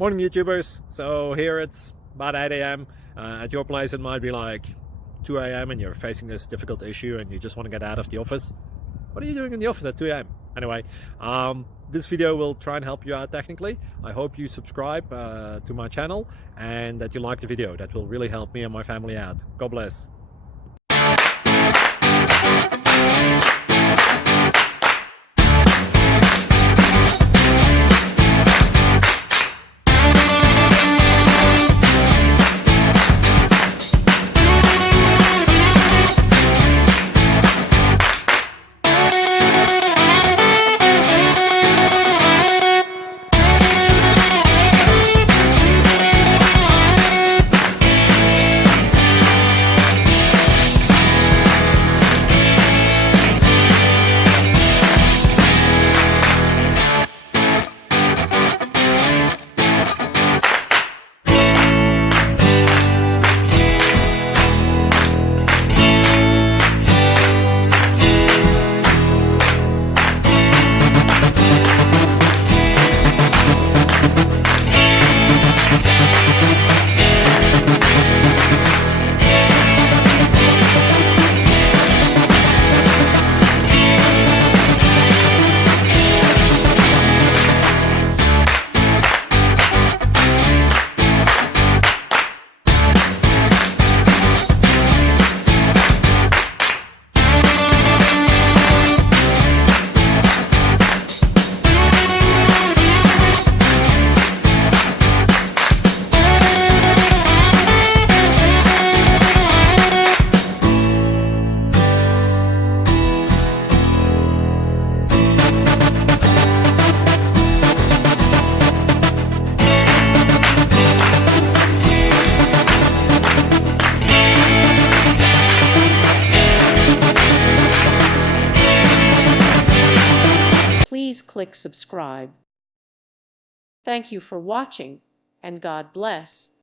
Morning YouTubers. So here it's about 8 a.m. At your place it might be like 2 a.m. and you're facing this difficult issue and you just want to get out of the office. What are you doing in the office at 2 a.m.? Anyway, this video will try and help you out technically. I hope you subscribe to my channel and that you like the video. That will really help me and my family out. God bless. Please click subscribe. Thank you for watching, and God bless.